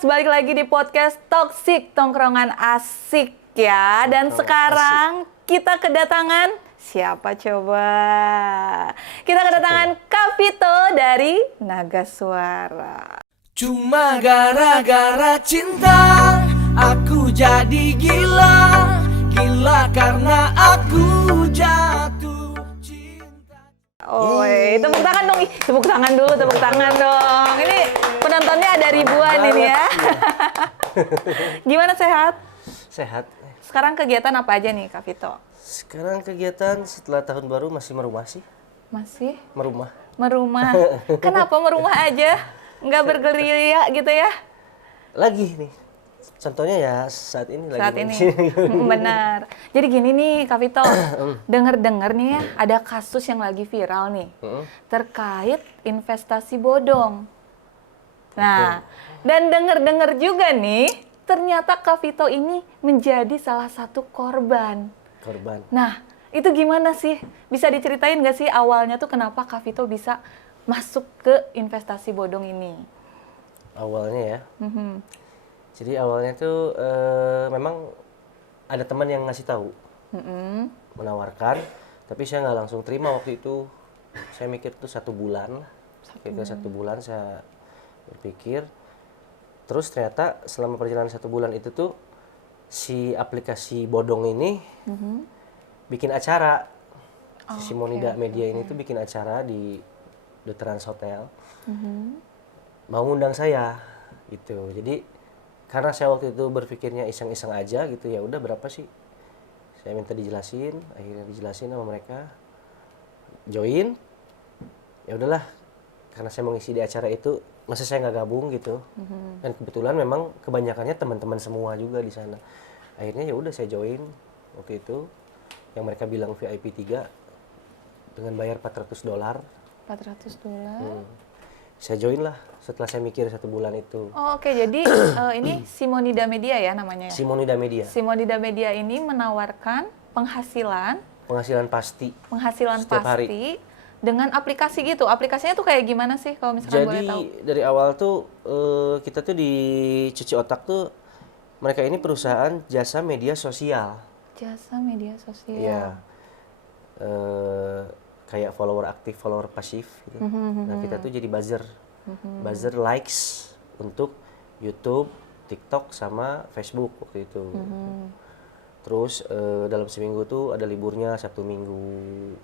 Linux, balik lagi di podcast Toxic, tongkrongan asik ya. Dan sekarang kita kedatangan siapa coba? Kita kedatangan Kak Vito dari Naga Suara. Cuma gara-gara cinta aku jadi gila, gila karena aku jatuh cinta. Oi, tepuk tangan dong. Tepuk tangan dulu, tepuk tangan dong. Ini penontonnya ada ribuan ini ya. Gimana, sehat? Sehat. Sekarang kegiatan apa aja nih Kak Vito? Sekarang kegiatan setelah tahun baru masih merumah sih. Masih? Merumah. Merumah. Kenapa merumah aja? Nggak bergerilya gitu ya? Lagi nih. Contohnya ya saat ini lagi. Saat ini. Benar. Jadi gini nih Kak Vito, denger-denger nih ya, ada kasus yang lagi viral nih. Terkait investasi bodong. Nah, dan denger-denger juga nih, ternyata Kak Vito ini menjadi salah satu korban. Korban. Nah, itu gimana sih? Bisa diceritain nggak sih awalnya tuh kenapa Kak Vito bisa masuk ke investasi bodong ini? Awalnya ya. Jadi awalnya tuh memang ada teman yang ngasih tahu, menawarkan, tapi saya nggak langsung terima waktu itu. Saya mikir tuh 1 bulan lah, kira 1 bulan saya berpikir. Terus ternyata selama perjalanan 1 bulan itu tuh si aplikasi bodong ini bikin acara. Si Monida Media ini tuh bikin acara di The Trans Hotel, mau ngundang saya gitu. Jadi karena saya waktu itu berpikirnya iseng-iseng aja gitu, ya udah berapa sih? Saya minta dijelasin, akhirnya dijelasin sama mereka. Join. Ya udahlah. Karena saya mau ngisi di acara itu, masa saya nggak gabung gitu. Dan kebetulan memang kebanyakannya teman-teman semua juga di sana. Akhirnya ya udah saya join waktu itu. Yang mereka bilang VIP 3 dengan bayar $400. $400? Saya join lah setelah saya mikir 1 bulan itu. Oh, oke. Jadi ini Simonida Media ya namanya ya? Simonida Media. Simonida Media ini menawarkan penghasilan Pasti. Penghasilan Setiap pasti hari. dengan aplikasi gitu. Aplikasinya tuh kayak gimana sih kalau misalkan boleh tahu? Jadi dari awal tuh kita tuh di Cuci Otak tuh mereka ini perusahaan jasa media sosial. Jasa media sosial. Iya. Kayak follower aktif, follower pasif gitu. Nah, kita tuh jadi buzzer. Buzzer likes untuk YouTube, TikTok sama Facebook waktu itu. Terus dalam seminggu tuh ada liburnya Sabtu Minggu.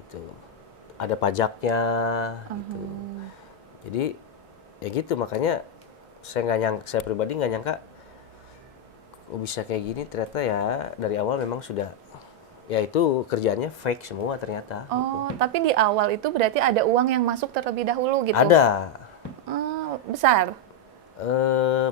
Gitu. Ada pajaknya gitu. Jadi ya gitu, makanya saya pribadi nggak nyangka kok bisa kayak gini. Ternyata ya dari awal memang sudah, ya itu kerjaannya fake semua ternyata. Oh, tapi di awal itu berarti ada uang yang masuk terlebih dahulu gitu? Ada. Besar?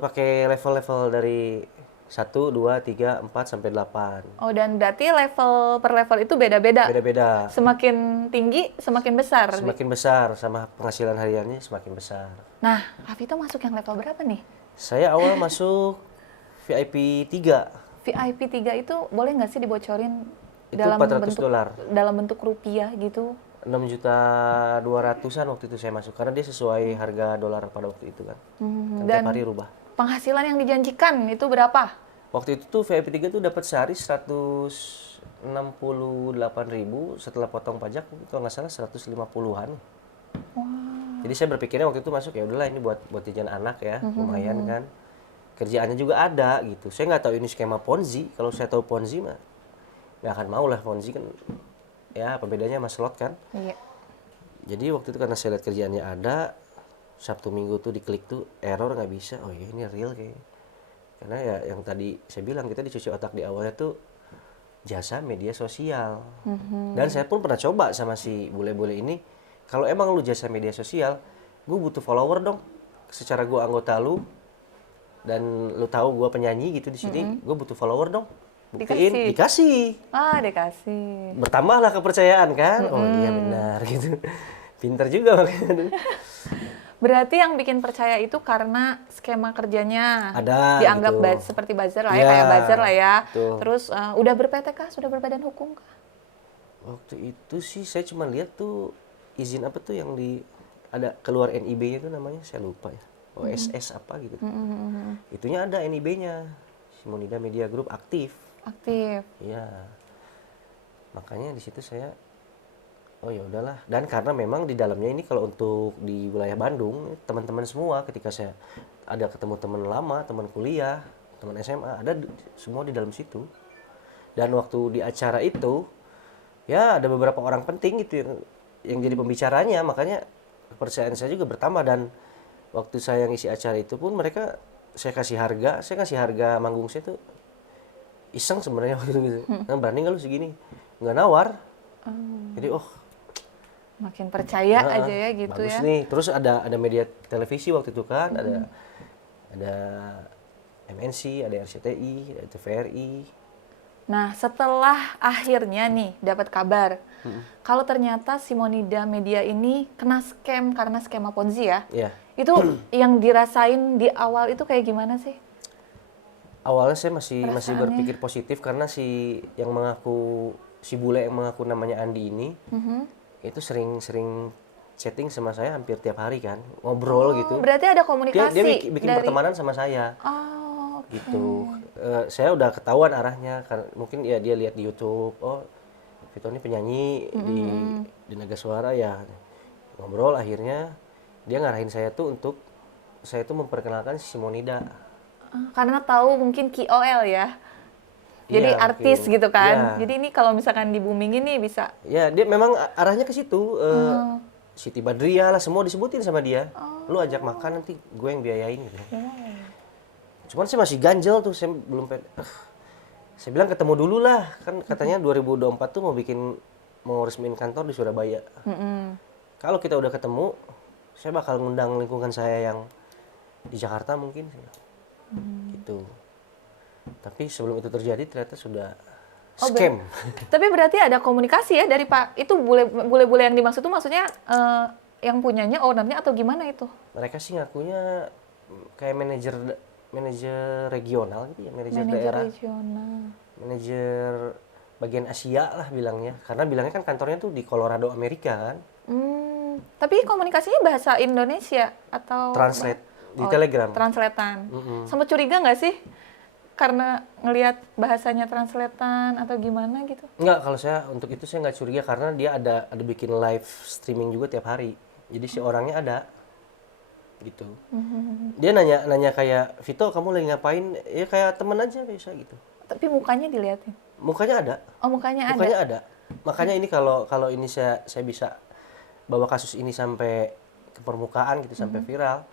Pakai level-level dari 1, 2, 3, 4, sampai 8. Oh, dan berarti level per level itu beda-beda? Beda-beda. Semakin tinggi, semakin besar? Semakin besar, sama penghasilan hariannya semakin besar. Nah, Kak Vito masuk yang level berapa nih? Saya awal masuk VIP 3. VIP 3 itu boleh nggak sih dibocorin? Itu $400. Dalam bentuk rupiah gitu? 6.200.000-an waktu itu saya masuk, karena dia sesuai harga dolar pada waktu itu kan. Dan tiap hari rubah. penghasilan yang dijanjikan itu berapa? Waktu itu tuh VIP 3 tuh dapat sehari 168.000, setelah potong pajak kalau nggak salah 150-an. Jadi saya berpikirnya waktu itu masuk, ya udahlah ini buat jajan anak ya, lumayan kan. Kerjaannya juga ada gitu. Saya nggak tahu ini skema Ponzi. Kalau saya tahu Ponzi mah nggak akan mau lah. Ponzi kan ya apa bedanya sama slot kan. Iya. Jadi waktu itu karena saya lihat kerjaannya ada, Sabtu Minggu tuh diklik tuh error, nggak bisa. Oh iya ini real kayaknya. Karena ya yang tadi saya bilang, kita dicuci otak di awalnya tuh jasa media sosial. Dan saya pun pernah coba sama si bule-bule ini, kalau emang lu jasa media sosial, gue butuh follower dong. Secara gue anggota lu, dan lu tahu gue penyanyi gitu di sini, gue butuh follower dong. Buktiin, dikasih. Dikasih. Bertambahlah kepercayaan kan. Oh iya benar gitu. Pinter juga makanya. Berarti yang bikin percaya itu karena skema kerjanya ada dianggap gitu. seperti buzzer lah ya, kayak buzzer lah ya. Betul. Terus udah ber-PT kah? Sudah berbadan hukum kah? Waktu itu sih saya cuma lihat tuh izin apa tuh yang ada keluar NIB-nya itu namanya, saya lupa ya. OSS apa gitu. Itunya ada NIB-nya, Simonida Media Group aktif. Aktif. Iya. Makanya di situ saya oh ya udahlah. Dan karena memang di dalamnya ini kalau untuk di wilayah Bandung, teman-teman semua ketika saya ada ketemu teman lama, teman kuliah, teman SMA, ada semua di dalam situ. Dan waktu di acara itu ya ada beberapa orang penting gitu yang jadi pembicaranya, makanya kepercayaan saya juga bertambah. Dan waktu saya ngisi acara itu pun mereka saya kasih harga manggung saya tuh iseng sebenarnya waktu itu gitu. Nah, berani nggak lu segini? Nggak nawar. Jadi Makin percaya aja ya gitu bagus ya. nih. Terus ada media televisi waktu itu kan, ada MNC, ada RCTI, ada TVRI. Nah, setelah akhirnya nih dapat kabar, kalau ternyata Simonida Media ini kena scam karena skema Ponzi ya, Iya. itu yang dirasain di awal itu kayak gimana sih? Awalnya saya masih Perasaannya? berpikir positif karena si bule yang mengaku namanya Andi ini itu sering chatting sama saya hampir tiap hari kan, ngobrol gitu. Berarti ada Dia komunikasi bikin pertemanan sama saya. Oh, oke. Gitu. Saya udah ketahuan arahnya karena mungkin ya dia lihat di YouTube, oh Vito ini penyanyi di Naga Suara ya. Ngobrol akhirnya dia ngarahin saya tuh untuk saya tuh memperkenalkan si Simonida. Karena tahu mungkin KOL ya. Jadi Iya, artis mungkin. gitu kan. Iya. Jadi ini kalau misalkan di boomingin nih bisa. Ya, dia memang arahnya ke situ. Siti Badriah lah semua disebutin sama dia. Lu ajak makan nanti gue yang biayain gitu. Cuman saya masih ganjel tuh, saya belum saya bilang ketemu dulu lah, kan katanya 2024 tuh mau resmiin kantor di Surabaya. Kalau kita udah ketemu, saya bakal ngundang lingkungan saya yang di Jakarta mungkin, gitu. Tapi sebelum itu terjadi ternyata sudah scam. Tapi berarti ada komunikasi ya dari Pak, itu bule-bule yang dimaksud itu maksudnya yang punyanya, ownernya atau gimana itu? Mereka sih ngakunya kayak manajer regional gitu ya, manajer daerah. Regional. Manajer bagian Asia lah bilangnya, karena bilangnya kan kantornya tuh di Colorado Amerika kan. Tapi komunikasinya bahasa Indonesia atau Translate di Telegram. Translatean. Sempat curiga nggak sih karena ngelihat bahasanya translatean atau gimana gitu? Enggak, kalau saya untuk itu saya nggak curiga karena dia ada bikin live streaming juga tiap hari. Jadi si orangnya ada gitu. Dia nanya kayak, Vito kamu lagi ngapain? Ya kayak temen aja biasa gitu. Tapi mukanya dilihatin. Mukanya ada. Oh, mukanya ada. Mukanya ada. Makanya ini kalau ini saya bisa bawa kasus ini sampai ke permukaan gitu, sampai viral.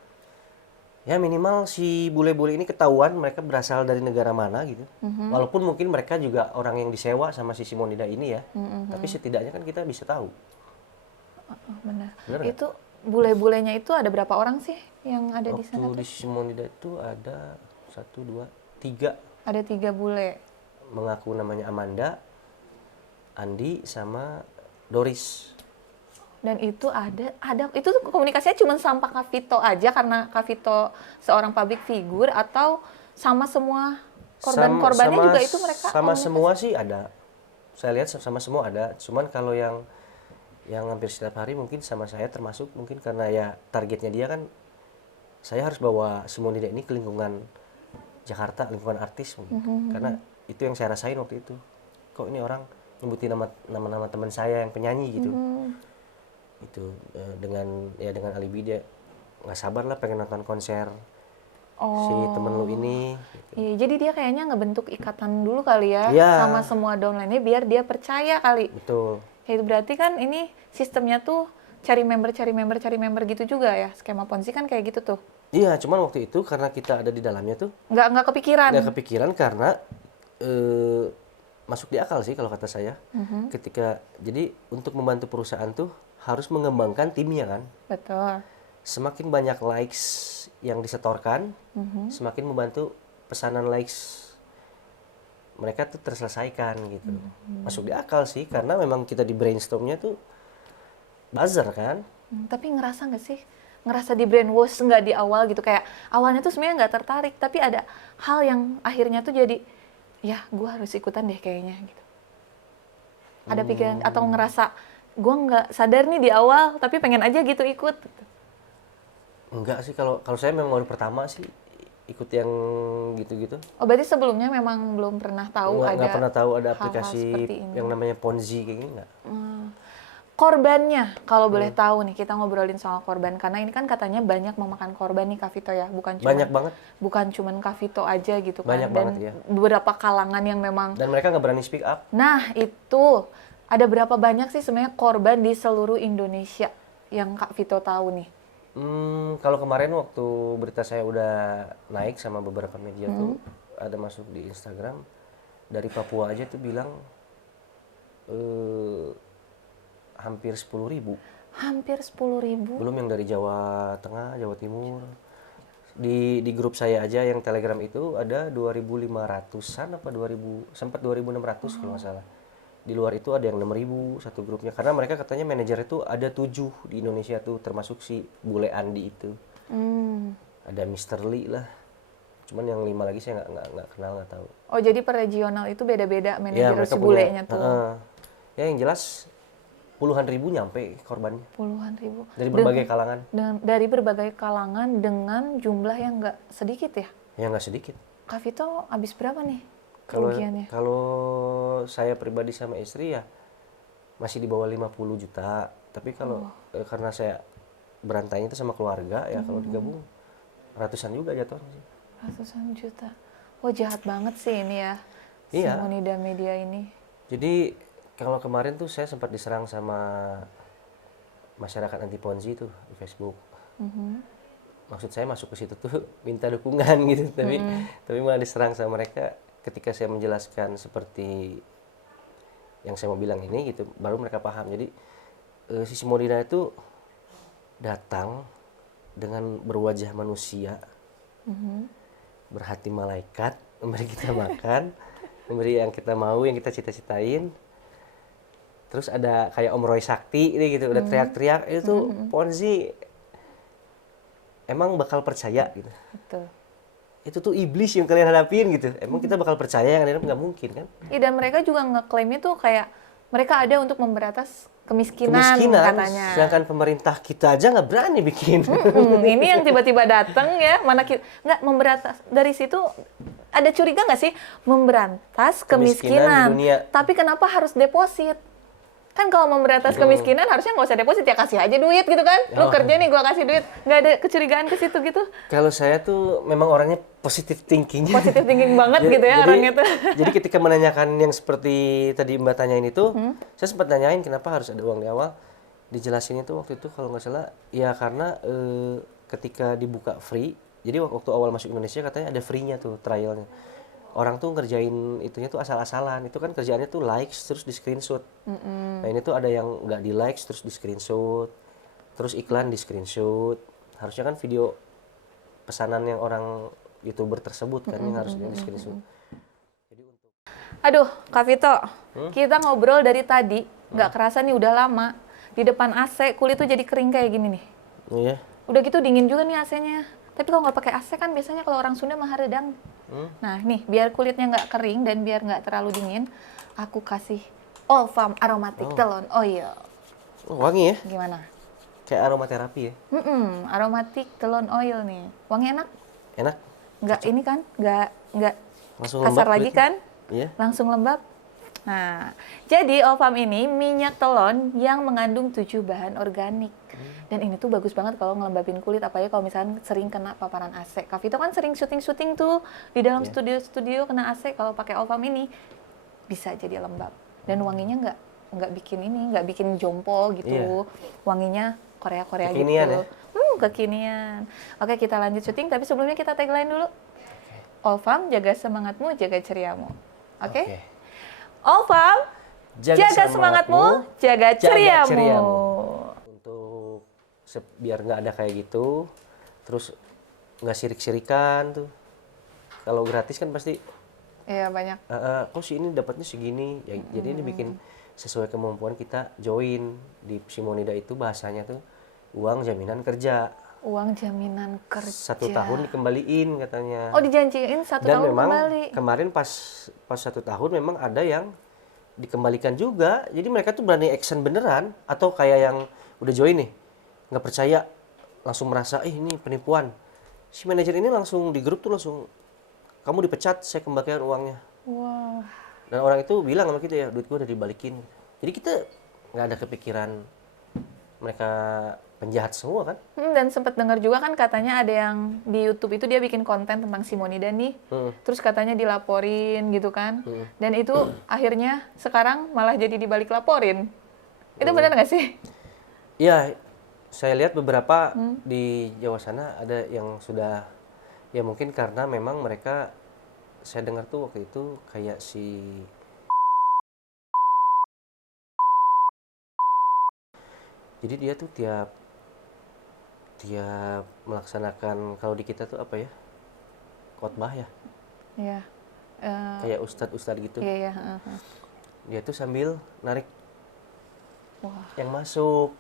Ya minimal si bule-bule ini ketahuan mereka berasal dari negara mana gitu. Walaupun mungkin mereka juga orang yang disewa sama si Simonida ini ya. Tapi setidaknya kan kita bisa tahu. Benar. Benar nggak? Itu bule-bulenya itu ada berapa orang sih yang ada di sana? Waktu di Simonida itu ada 1, 2, 3 Ada 3 bule. mengaku namanya Amanda, Andi, sama Doris. Dan itu ada itu tuh komunikasinya cuma sama Kak Vito aja karena Kak Vito seorang public figure atau sama semua korban-korbannya juga itu mereka sama komunikasi? semua sih ada. Saya lihat sama semua ada. Cuman kalau yang hampir setiap hari mungkin sama saya termasuk, mungkin karena ya targetnya dia kan saya harus bawa Simonida ini ke lingkungan Jakarta, lingkungan artis mungkin. Karena itu yang saya rasain waktu itu. Kok ini orang nyebutin nama teman saya yang penyanyi gitu. Itu dengan alibi dia nggak sabar lah pengen nonton konser si temen lu ini gitu. Iya, jadi dia kayaknya ngebentuk ikatan dulu kali ya Iya. sama semua downline-nya biar dia percaya kali. Betul. Ya, itu berarti kan ini sistemnya tuh cari member gitu juga ya. Skema Ponzi kan kayak gitu tuh. Iya, cuman waktu itu karena kita ada di dalamnya tuh Nggak kepikiran. nggak kepikiran karena masuk di akal sih kalau kata saya. Ketika jadi untuk membantu perusahaan tuh harus mengembangkan timnya kan. Betul. Semakin banyak likes yang disetorkan, semakin membantu pesanan likes mereka tuh terselesaikan gitu. Masuk di akal sih karena memang kita di brainstormnya tuh buzzer kan. Tapi ngerasa nggak sih? Ngerasa di brainwash nggak di awal gitu? Kayak awalnya tuh sebenarnya nggak tertarik, tapi ada hal yang akhirnya tuh jadi, ya gue harus ikutan deh kayaknya gitu. Ada pikiran atau ngerasa gue nggak sadar nih di awal, tapi pengen aja gitu ikut. Gitu. Enggak sih, kalau kalau saya memang baru pertama sih ikut yang gitu-gitu. Oh, berarti sebelumnya memang belum pernah tahu Nggak ada pernah tahu ada hal-hal aplikasi seperti ini. yang namanya Ponzi kayak gini nggak. Korbannya, kalau boleh tahu nih, kita ngobrolin soal korban. Karena ini kan katanya banyak memakan korban nih Kak Vito ya, Banyak banget. bukan cuman Kak Vito aja gitu kan. Banyak Dan banget, ya. beberapa kalangan yang memang, Dan mereka nggak berani speak up. nah itu, ada berapa banyak sih sebenarnya korban di seluruh Indonesia yang Kak Vito tahu nih? Kalau kemarin waktu berita saya udah naik sama beberapa media tuh ada masuk di Instagram dari Papua aja tuh bilang hampir 10.000. Hampir 10.000. Belum yang dari Jawa Tengah, Jawa Timur. Di grup saya aja yang Telegram itu ada 2.500-an apa 2.000, sempat 2.600 kalau nggak salah. Di luar itu ada yang 6.000 satu grupnya. Karena mereka katanya manajer itu ada 7 di Indonesia tuh, termasuk si Bule Andi itu. Ada Mr. Lee lah. Cuman yang 5 lagi saya nggak kenal, nggak tahu. Oh, jadi per regional itu beda-beda manajer mereka si bulenya tuh. Ya yang jelas puluhan ribu nyampe korbannya. Puluhan ribu. Dari berbagai kalangan. Dari berbagai kalangan dengan jumlah yang nggak sedikit ya. Ya nggak sedikit. Kak Vito habis berapa nih Kalau kerugiannya? kalau saya pribadi sama istri ya masih di bawah 50 juta. Tapi kalau karena saya berantainya itu sama keluarga ya kalau digabung ratusan juga jatuhnya sih. Ratusan juta. Wah, jahat banget sih ini ya. Iya. Si Monida Media ini. Jadi kalau kemarin tuh saya sempat diserang sama masyarakat anti Ponzi tuh di Facebook. Maksud saya masuk ke situ tuh minta dukungan gitu, tapi malah diserang sama mereka ketika saya menjelaskan seperti yang saya mau bilang ini gitu, baru mereka paham. Jadi si Modina itu datang dengan berwajah manusia, berhati malaikat, memberi kita makan, memberi yang kita mau, yang kita cita-citain. Terus ada kayak Om Roy Sakti ini gitu, udah teriak-teriak, itu Ponzi emang bakal percaya gitu. Betul. Itu tuh iblis yang kalian hadapin gitu. Emang kita bakal percaya yang lain nggak mungkin kan? Iya, dan mereka juga ngeklaim itu kayak mereka ada untuk memberatas kemiskinan katanya. Sedangkan pemerintah kita aja nggak berani bikin. Ini yang tiba-tiba datang ya, mana kita nggak memberatas dari situ. Ada curiga nggak sih memberantas kemiskinan? Di dunia. Tapi kenapa harus deposit? Kan kalau memberantas kemiskinan harusnya nggak usah deposit, ya kasih aja duit gitu kan. Lu kerja nih, gua kasih duit. Nggak ada kecurigaan ke situ gitu. Kalau saya tuh memang orangnya positive thinking. Positive thinking banget gitu ya orangnya tuh. Jadi ketika menanyakan yang seperti tadi Mbak tanyain itu, saya sempat nanyain kenapa harus ada uang di awal. Dijelasin itu waktu itu kalau nggak salah, ya karena ketika dibuka free, jadi waktu awal masuk Indonesia katanya ada free-nya tuh, trialnya. Orang tuh ngerjain itunya tuh asal-asalan. Itu kan kerjaannya tuh likes terus di screenshot. Nah ini tuh ada yang nggak di likes terus di screenshot. Terus iklan di screenshot. Harusnya kan video pesanan yang orang YouTuber tersebut kan yang harus di screenshot. Jadi untuk Aduh, Kak Vito, kita ngobrol dari tadi, nggak kerasa nih udah lama. Di depan AC, kulit tuh jadi kering kayak gini nih. oh ya. Udah gitu dingin juga nih AC-nya. Tapi kalau nggak pakai AC kan biasanya kalau orang Sunda mah redang. Nah nih, biar kulitnya nggak kering dan biar nggak terlalu dingin, aku kasih Olfam Aromatic Telon Oil. Wangi ya? Gimana? Kayak aromaterapi ya? Aromatic Telon Oil nih. Wangi enak? Enak? Nggak ini kan? Nggak Langsung kasar lembab lagi kulitnya? kan? Iya. Langsung lembab. Nah, jadi Olfam ini minyak telon yang mengandung 7 bahan organik. Dan ini tuh bagus banget kalau ngelembabin kulit, apalagi kalau misalnya sering kena paparan AC. Kak Vito kan sering syuting-syuting tuh di dalam studio-studio kena AC, kalau pakai Olfam ini bisa jadi lembab. Dan wanginya nggak bikin ini, nggak bikin jompo gitu. Wanginya Korea-Korea Kekinian gitu. ya? Kekinian. Oke, kita lanjut syuting, tapi sebelumnya kita tagline dulu. Olfam, jaga semangatmu, jaga ceriamu. Oke? Olfam, jaga semangatmu, jaga ceriamu. Untuk biar nggak ada kayak gitu, terus nggak sirik-sirikan tuh. Kalau gratis kan pasti, Iya, banyak. kok sih ini dapatnya segini. Ya, jadi ini bikin sesuai kemampuan kita join di Simonida itu bahasanya tuh uang jaminan kerja. Uang jaminan kerja. 1 tahun dikembaliin katanya. Oh, dijanjiin 1 Dan tahun memang kembali. kemarin pas 1 tahun memang ada yang dikembalikan juga. Jadi mereka tuh berani action beneran, atau kayak yang udah join nih nggak percaya langsung merasa, ini penipuan. Si manajer ini langsung di grup tuh langsung, kamu dipecat, saya kembalikan uangnya. Wah. Dan orang itu bilang sama kita, ya duit gue udah dibalikin. Jadi kita nggak ada kepikiran mereka penjahat semua kan. Dan sempat dengar juga kan katanya ada yang di YouTube itu dia bikin konten tentang Simonida nih. Terus katanya dilaporin gitu kan. Dan itu akhirnya sekarang malah jadi dibalik laporin. Itu benar nggak sih? Iya, saya lihat beberapa di Jawa sana ada yang sudah, ya mungkin karena memang mereka, saya dengar tuh waktu itu kayak jadi dia tuh tiap melaksanakan, kalau di kita tuh apa ya, khotbah ya, Iya. kayak ustadz gitu, Iya, iya. dia tuh sambil narik Wah. yang masuk,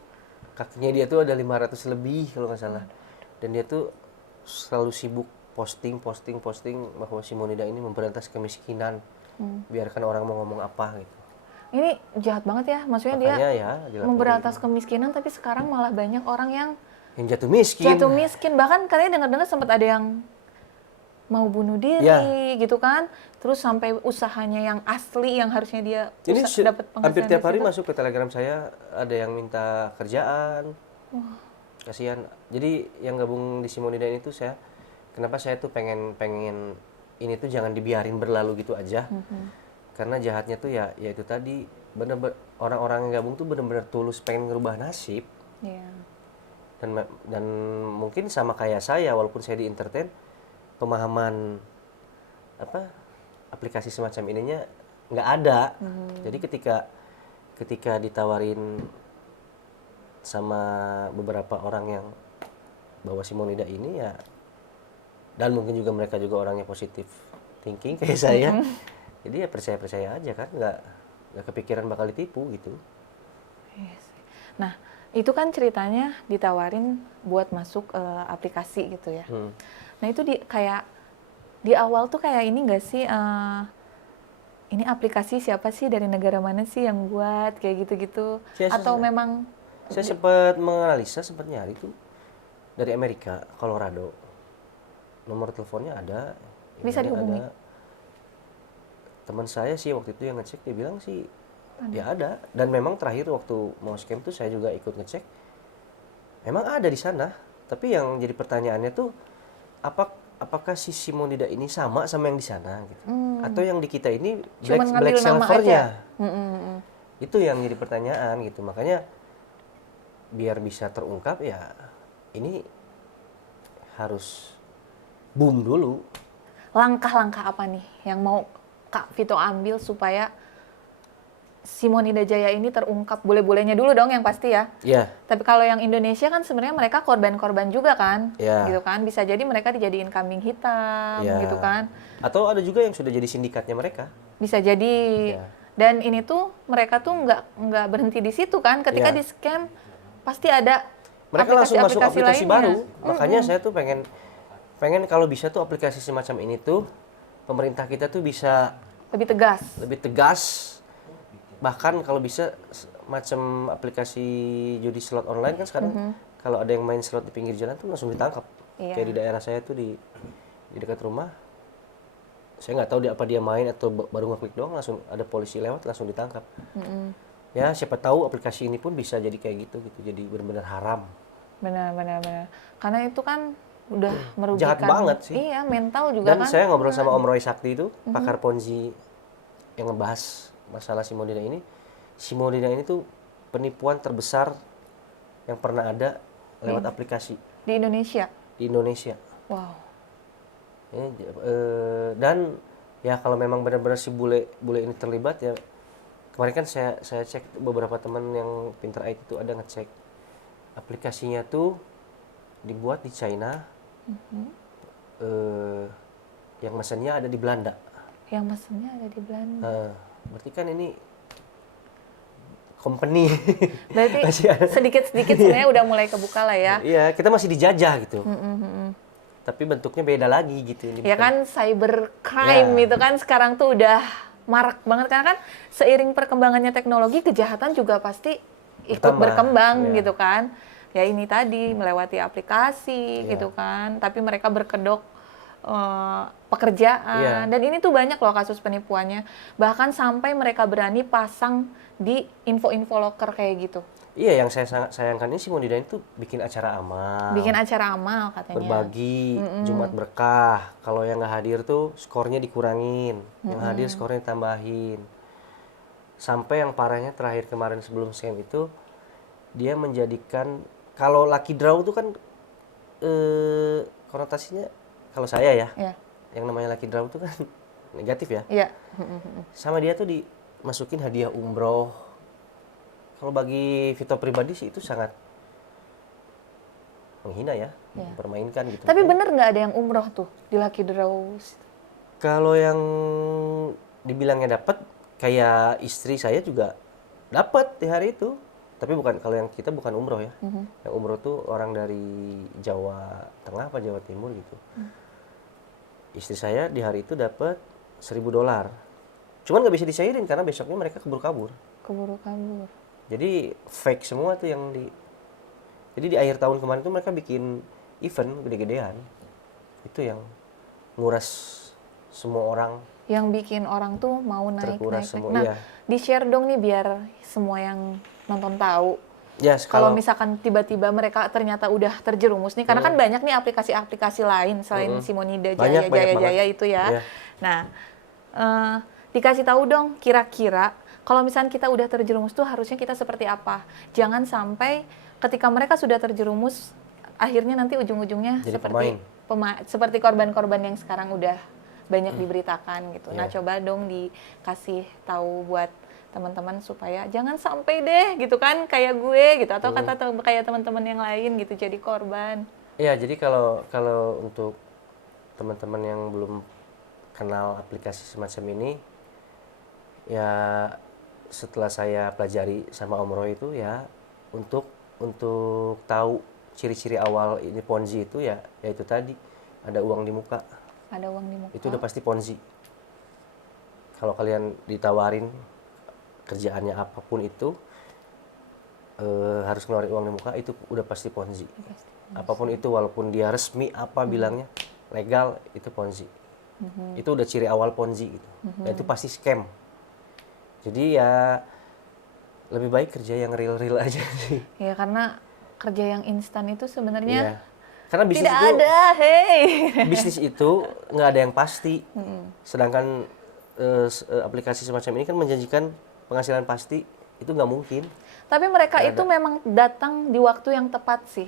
kakinya dia tuh ada 500 lebih kalau nggak salah, dan dia tuh selalu sibuk posting bahwa Simonida ini memberantas kemiskinan, biarkan orang mau ngomong apa gitu. Ini jahat banget ya, maksudnya Makanya dia ya dilaporin. memberantas kemiskinan, tapi sekarang malah banyak orang yang Yang jatuh miskin. jatuh miskin. Bahkan katanya dengar-dengar sempat ada yang mau bunuh diri gitu kan, terus sampai usahanya yang asli yang harusnya dia Ini dapat penghasilan hampir tiap dari hari situ. masuk ke Telegram saya, ada yang minta kerjaan. Kasihan. Jadi yang gabung di Simonida ini tuh kenapa saya tuh pengen ini tuh jangan dibiarin berlalu gitu aja. Karena jahatnya tuh ya itu tadi, bener-bener orang-orang yang gabung tuh bener-bener tulus pengen ngerubah nasib. Iya. Dan mungkin sama kayak saya, walaupun saya di entertain, pemahaman aplikasi semacam ininya nggak ada. Jadi ketika ditawarin sama beberapa orang yang bawa Simonida ini ya, dan mungkin juga mereka juga orangnya positif thinking kayak saya, jadi ya percaya aja kan, nggak kepikiran bakal ditipu gitu. Yes. Nah, itu kan ceritanya ditawarin buat masuk aplikasi gitu ya. Nah, itu kayak di awal tuh kayak ini nggak sih, ini aplikasi siapa sih, dari negara mana sih yang buat, kayak gitu-gitu? Atau memang saya sempat menganalisa, sempat nyari tuh dari Amerika, Colorado, nomor teleponnya ada, bisa dihubungi. ada. Teman saya sih waktu itu yang ngecek, dia bilang sih ya ada. Dan memang terakhir waktu mau scam tuh saya juga ikut ngecek, memang ada di sana. Tapi yang jadi pertanyaannya tuh, apakah si Simonida ini sama yang di sana gitu, atau yang di kita ini black servernya? Itu yang jadi pertanyaan gitu. Makanya biar bisa terungkap ya ini harus boom dulu. Langkah-langkah apa nih yang mau Kak Vito ambil supaya Simonida Jaya ini terungkap? Boleh-bolehnya dulu dong yang pasti ya. Iya. Tapi kalau yang Indonesia kan sebenarnya mereka korban-korban juga kan, Ya. gitu kan. Bisa jadi mereka dijadiin kambing hitam, Ya. gitu kan. Atau ada juga yang sudah jadi sindikatnya mereka. Bisa jadi. Ya. Dan ini tuh mereka tuh nggak berhenti di situ kan. Ketika Ya. di scam pasti ada Mereka langsung masuk aplikasi lainnya. baru. Makanya saya tuh pengen kalau bisa tuh aplikasi semacam ini tuh pemerintah kita tuh bisa lebih tegas. Bahkan kalau bisa macam aplikasi judi slot online kan sekarang, kalau ada yang main slot di pinggir jalan tuh langsung ditangkap. Iya. Kayak di daerah saya tuh di dekat rumah, saya nggak tahu apa dia main atau baru ngeklik doang langsung ada polisi lewat, langsung ditangkap. Ya siapa tahu aplikasi ini pun bisa jadi kayak gitu, jadi benar-benar haram. Benar. Karena itu kan udah merugikan. Jahat banget sih. Iya, mental juga Dan kan. saya ngobrol sama Om Roy Sakti itu, pakar Ponzi yang ngebahas masalah Simonida ini. Simonida ini tuh penipuan terbesar yang pernah ada lewat aplikasi Di Indonesia. di Indonesia. Wow. Dan ya kalau memang benar-benar si bule ini terlibat ya, kemarin kan saya cek beberapa teman yang pintar IT itu ada ngecek aplikasinya tuh dibuat di China, yang mesennya ada di Belanda. Yang mesennya ada di Belanda. Berarti kan ini company. Berarti sedikit-sedikit sebenarnya udah mulai kebuka lah ya. Iya, kita masih dijajah gitu. Tapi bentuknya beda lagi gitu. Ini Ya kan cybercrime Ya. itu kan sekarang tuh udah marak banget, karena kan seiring perkembangannya teknologi, kejahatan juga pasti ikut Bertambah, berkembang ya. gitu kan. ya ini tadi melewati aplikasi gitu kan, tapi mereka berkedok pekerjaan dan ini tuh banyak loh kasus penipuannya, bahkan sampai mereka berani pasang di info-info loker kayak gitu. Iya, yang saya sangat sayangkan ini Simonida itu bikin acara amal. Bikin acara amal katanya. Berbagi, Jumat berkah. Kalau yang nggak hadir tuh skornya dikurangin, yang hadir skornya ditambahin. Sampai yang parahnya terakhir kemarin sebelum scam itu, dia menjadikan, kalau lucky draw tuh kan konotasinya, kalau saya ya, yang namanya lucky draw tuh kan negatif ya. Iya. Sama dia tuh dimasukin hadiah umroh. Kalau bagi Vito pribadi sih itu sangat menghina ya, mempermainkan gitu. Tapi bener nggak ada yang umroh tuh di lucky draw? Kalau yang dibilangnya dapat, kayak istri saya juga dapat di hari itu. Tapi bukan, kalau yang kita bukan umroh ya. Yang umroh tuh orang dari Jawa Tengah apa Jawa Timur gitu. Istri saya di hari itu dapat $1.000. Cuman nggak bisa disairin karena besoknya mereka keburu kabur. Jadi fake semua tuh yang jadi di akhir tahun kemarin tuh mereka bikin event gede-gedean. Itu yang nguras semua orang. Yang bikin orang tuh mau naik. Semua, nah, di-share dong nih biar semua yang nonton tahu. Yes, kalau misalkan tiba-tiba mereka ternyata udah terjerumus nih, karena kan banyak nih aplikasi-aplikasi lain selain Simonida, Jaya itu ya. Nah, dikasih tahu dong kira-kira kalau misalnya kita udah terjerumus tuh harusnya kita seperti apa. Jangan sampai ketika mereka sudah terjerumus, akhirnya nanti ujung-ujungnya seperti korban-korban yang sekarang udah banyak diberitakan gitu. Nah, coba dong dikasih tahu buat teman-teman supaya jangan sampai deh gitu kan kayak gue gitu, atau kayak teman-teman yang lain gitu jadi korban. Iya, jadi kalau untuk teman-teman yang belum kenal aplikasi semacam ini, ya setelah saya pelajari sama Om Roy itu ya, untuk tahu ciri-ciri awal ini Ponzi itu ya itu tadi, ada uang di muka. Ada uang di muka. Itu udah pasti Ponzi. Kalau kalian ditawarin kerjaannya apapun itu, harus ngeluarin uang di muka, itu udah pasti Ponzi. Apapun itu, walaupun dia resmi apa bilangnya legal, itu Ponzi. Itu udah ciri awal Ponzi gitu. Dan itu pasti scam. Jadi ya lebih baik kerja yang real aja sih. Ya, karena kerja yang instan itu sebenarnya karena bisnis tidak itu, ada, bisnis itu nggak ada yang pasti. Sedangkan aplikasi semacam ini kan menjanjikan penghasilan pasti, itu nggak mungkin. Tapi mereka itu memang datang di waktu yang tepat sih.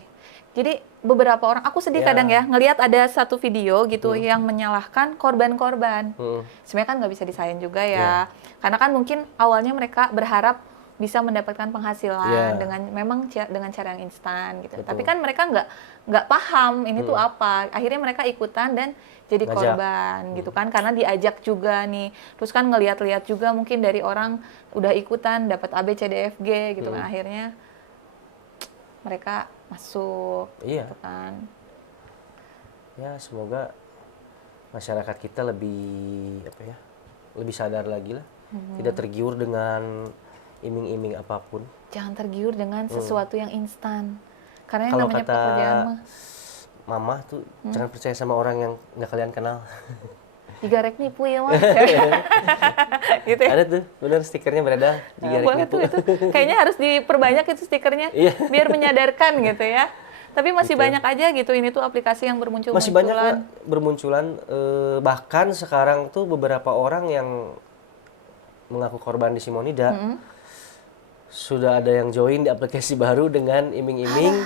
Jadi beberapa orang, aku sedih kadang ya, ngelihat ada satu video gitu yang menyalahkan korban-korban. Sebenarnya kan nggak bisa disalahin juga ya. Karena kan mungkin awalnya mereka berharap bisa mendapatkan penghasilan dengan cara yang instan gitu. Betul. Tapi kan mereka nggak paham ini tuh apa. Akhirnya mereka ikutan dan jadi korban gitu kan, karena diajak juga nih. Terus kan ngelihat-lihat juga mungkin dari orang udah ikutan dapat ABCDFG gitu kan, akhirnya mereka masuk gitu kan. Ya, semoga masyarakat kita lebih sadar lagi lah. Tidak tergiur dengan iming-iming apapun. Jangan tergiur dengan sesuatu yang instan. Karena yang kalau namanya kata pekerjaan mama tuh jangan percaya sama orang yang nggak kalian kenal. Digarek nipu ya, Mas. Gitu ya? Ada tuh, bener stikernya berada digarek nipu. Itu. Kayaknya harus diperbanyak itu stikernya, biar menyadarkan gitu ya. Tapi masih banyak aja gitu, ini tuh aplikasi yang bermunculan. Masih banyak bermunculan, bahkan sekarang tuh beberapa orang yang mengaku korban di Simonida, sudah ada yang join di aplikasi baru dengan iming-iming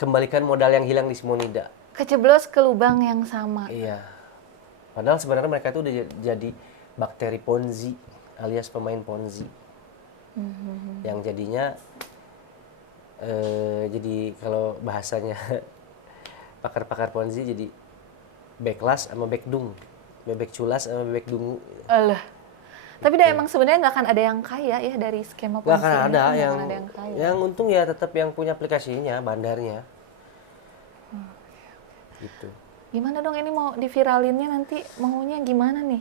kembalikan modal yang hilang di Simonida. Keceblos ke lubang yang sama. Iya. Padahal sebenarnya mereka itu udah jadi bakteri Ponzi alias pemain Ponzi. Yang jadinya jadi kalau bahasanya pakar-pakar Ponzi jadi bebek sama bebek bebek culas sama bebek dungu. Alah. Tapi emang sebenarnya nggak akan ada yang kaya ya dari skema Ponzi. Nggak akan ada yang kaya. Yang untung ya tetap yang punya aplikasinya, bandarnya. Gitu. Gimana dong ini mau diviralinnya nanti maunya gimana nih?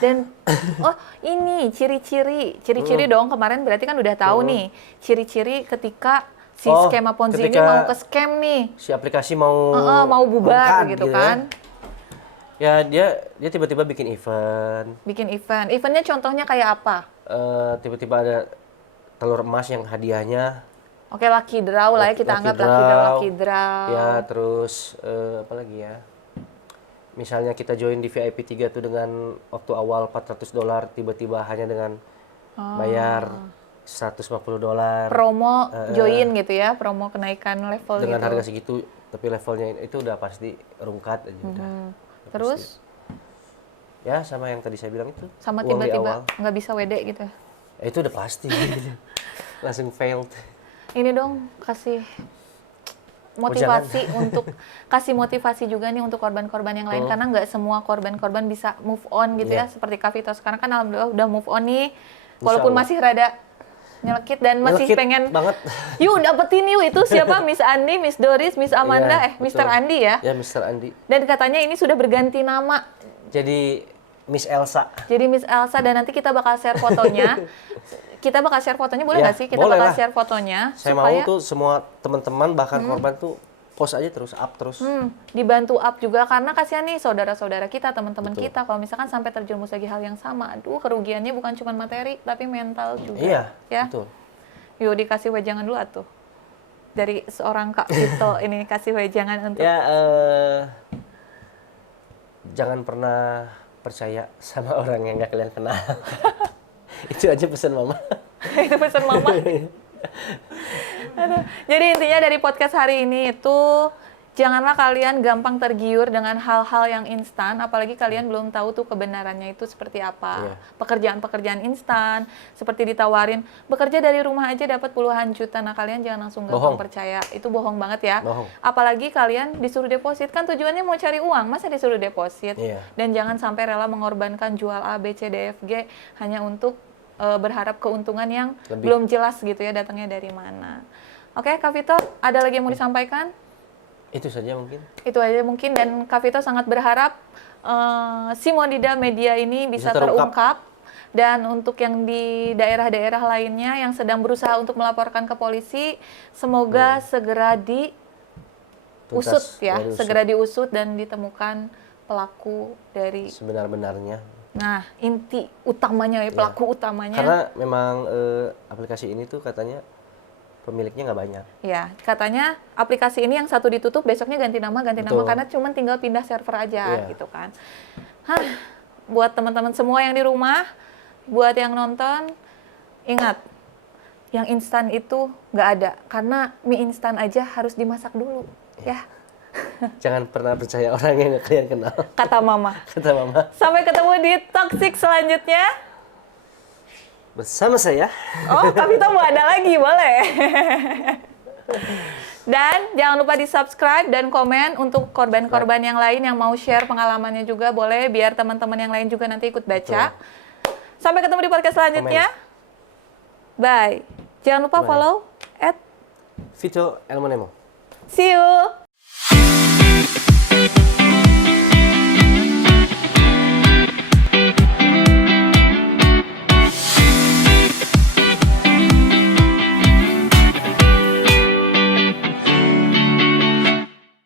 Dan oh ini ciri-ciri dong, kemarin berarti kan udah tahu nih ciri-ciri ketika si skema Ponzi ini ketika mau ke scam nih. si aplikasi mau Mau bubar bongkar gitu kan. Ya dia tiba-tiba bikin event. Bikin event. Eventnya contohnya kayak apa? Tiba-tiba ada telur emas yang hadiahnya. Oke, lucky draw lah ya, kita Lucky anggap draw. lucky draw. Ya, terus apa lagi ya? Misalnya kita join di VIP 3 tuh dengan waktu awal $400, tiba-tiba hanya dengan bayar $150. Promo join gitu ya, promo kenaikan level Dengan gitu. harga segitu, tapi levelnya itu udah pasti rungkat aja udah. Udah Terus pasti. Ya, sama yang tadi saya bilang itu. sama uang di tiba-tiba awal. nggak bisa WD gitu. Itu udah pasti. Langsung failed. Ini dong kasih motivasi untuk kasih motivasi juga nih untuk korban-korban yang lain karena nggak semua korban-korban bisa move on gitu ya seperti Kak Vito sekarang kan alhamdulillah udah move on nih walaupun Allah. masih rada nyelekit dan masih Nyelekit pengen banget. yuk dapetin yuk itu siapa Miss Andi, Miss Doris, Miss Amanda, Iya, Mr. betul. Andi ya. Ya, Mr. Andi. Dan katanya ini sudah berganti nama Jadi Miss Elsa. jadi Miss Elsa dan nanti kita bakal share fotonya. Kita bakal share fotonya boleh Ya, nggak sih? Kita boleh bakal lah. share fotonya Saya supaya mau tuh semua teman-teman bahkan korban tuh post aja terus, up terus. dibantu up juga karena kasihan nih saudara-saudara kita, teman-teman Betul. kita kalau misalkan sampai terjerumus lagi hal yang sama. Aduh, kerugiannya bukan cuma materi tapi mental juga. Iya, Ya. betul. Yuk dikasih wejangan dulu atuh. Dari seorang Kak Vito ini kasih wejangan untuk Ya, jangan pernah percaya sama orang yang nggak kalian kenal. Itu aja pesan mama. itu pesan mama. Aduh. Jadi intinya dari podcast hari ini itu janganlah kalian gampang tergiur dengan hal-hal yang instan, apalagi kalian belum tahu tuh kebenarannya itu seperti apa. Iya. Pekerjaan-pekerjaan instan, seperti ditawarin bekerja dari rumah aja dapat puluhan juta. Nah kalian jangan langsung gampang Bohong. percaya, itu bohong banget ya. Bohong. Apalagi kalian disuruh deposit kan tujuannya mau cari uang, masa disuruh deposit? Iya. Dan jangan sampai rela mengorbankan jual A, B, C, D, F, G hanya untuk berharap keuntungan yang Lebih. belum jelas gitu ya datangnya dari mana. Oke, Kak Vito, ada lagi yang mau disampaikan? Itu saja mungkin. Itu aja mungkin dan Kak Vito sangat berharap si Monida Media ini bisa Bisa terungkap. terungkap dan untuk yang di daerah-daerah lainnya yang sedang berusaha untuk melaporkan ke polisi semoga segera diusut Tuntas, ya, diusut. segera diusut dan ditemukan pelaku dari Sebenar-benarnya. nah inti utamanya ya pelaku utamanya. Karena memang aplikasi ini tuh katanya pemiliknya nggak banyak. Ya, katanya aplikasi ini yang satu ditutup, besoknya ganti nama Betul. karena cuma tinggal pindah server aja Iya. gitu kan. Hah, buat teman-teman semua yang di rumah, buat yang nonton, ingat, yang instan itu nggak ada. Karena mie instan aja harus dimasak dulu, ya. Jangan pernah percaya orang yang nggak kalian kenal. Kata mama. Kata mama. Sampai ketemu di Toxic selanjutnya. Bersama saya. Oh, Kak Vito mau ada lagi, boleh. Dan jangan lupa di-subscribe dan komen untuk korban-korban yang lain yang mau share pengalamannya juga boleh, biar teman-teman yang lain juga nanti ikut baca. Sampai ketemu di podcast selanjutnya. Bye. Jangan lupa Bye. follow Vito Elmonemo. See you.